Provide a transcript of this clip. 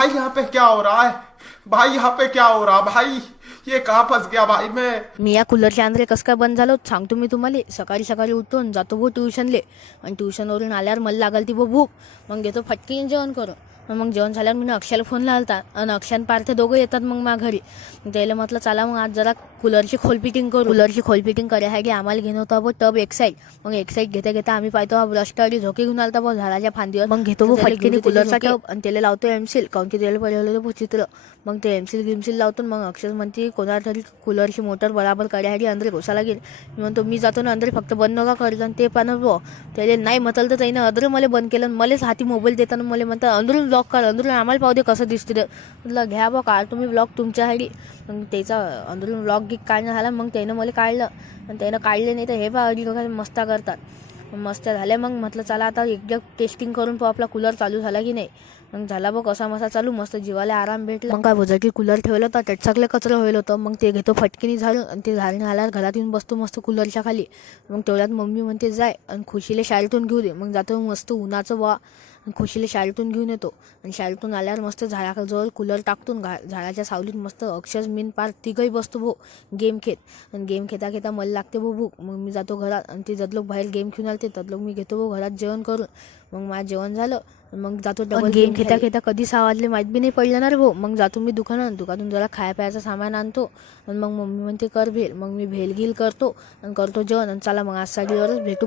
भाई यहाँ पे क्या हो रहा है? भाई यहाँ पे क्या हो रहा भाई? ये कहाँ फंस गया भाई मैं? मी या कूलरच्या आंध्रे कसं काय बंद झालो सांगतो मी तुम्हाला. सकाळी सकाळी उठून जातो भाऊ ट्युशनले, आणि ट्युशनवरून आल्यावर मला लागल ती भूक. मग घेतो फटकीने जेवण करून. मग जेवण झाल्यावर मी अक्षयला फोन लावता, आणि अक्षय आणि पार्थ दोघं येतात मग माझ्या घरी. त्याला म्हटलं चला मग आज जरा कूलरची खोल फिटिंग करू. कूलरची खोल फिटिंग करायसाठी आम्हाला घेणं होतं भाऊ टब एक्साईड. मग एक्साईड घेता घेता आम्ही पाहतो हा ब्रस्टरी झोके घेऊन आलता भाऊ झाडाच्या फांदीवर. मग घेतो भाऊ फटकीने कूलरचा टब, आणि त्याला लावतो एमसील, काऊन की त्याला पहिले होतं चित्र. मग ते एमसील गिमसील लावतो. मग अक्षय म्हणते कोणाला तरी कूलरची मोटर बराबर काढायसाठी अंदर घुसायला गेले. मी म्हणतो मी जातो ना अंदर, फक्त बंद नका करतो. आणि ते पण त्याला नाही म्हटलं तर त्यानं अदर मला बंद केलं. मलाच हाती मोबाईल देताना मला म्हणतात अंदरून ब्लॉक काढ, अंदरून आम्हाला पाहू दे कसं दिसते ते. म्हटलं घ्या बा काढ तुम्ही ब्लॉक तुमच्यासाठी. मग त्याचा अंदरून ब्लॉक गिक काढणं झाला. मग त्यानं मला काढलं, आणि त्यानं काढले नाही तर हे बा अडी लोक मस्ता करतात. मस्त झाल्या. मग म्हटलं चला आता एकदा टेस्टिंग करून पाहू आपला कूलर चालू झाला की नाही. मग झाला बघ कसा मसा चालू, मस्त जीवाला आराम भेटला. मग काय भुजाटी कूलर ठेवलं होतं त्यात सगळं कचरा होईल होतं. मग ते घेतो फटकीने झाडून, आणि ते झाडून आल्यावर घरात येऊन बसतो मस्त कूलरच्या खाली. मग तेवढ्यात मम्मी म्हणते जाय आणि खुशीला शाळेतून घेऊ दे. मग जातो मस्त उन्हाचं बा, खुशीला शाळेतून घेऊन येतो. आणि शाळेतून आल्यावर मस्त झाडाजवळ कूलर टाकतून झाडाच्या सावलीत मस्त अक्षर मीन पार तिघही बसतो भाऊ गेम खेळ. आणि गेम खेळता खेळता मला लागते भाऊ भूक. मग मी जातो घरात, आणि ते जदलोक बाहेर गेम खेळून आले ते तदलोक मी घेतो भाऊ घरात जेवण करून. मग माझं जेवण झालं मग जातो डबल गेम खेळता खेळता कधी 6 वाजले माहीत बी नाही पडलं ना रे भाऊ. मग जातो मी दुकानातून जरा खाया प्यायचं सामान आणतो. आणि मग मम्मी म्हणते कर भेल. मग मी भेल गिल करतो आणि करतो जेवण. आणि चला मग आज साडीवरच भेटू.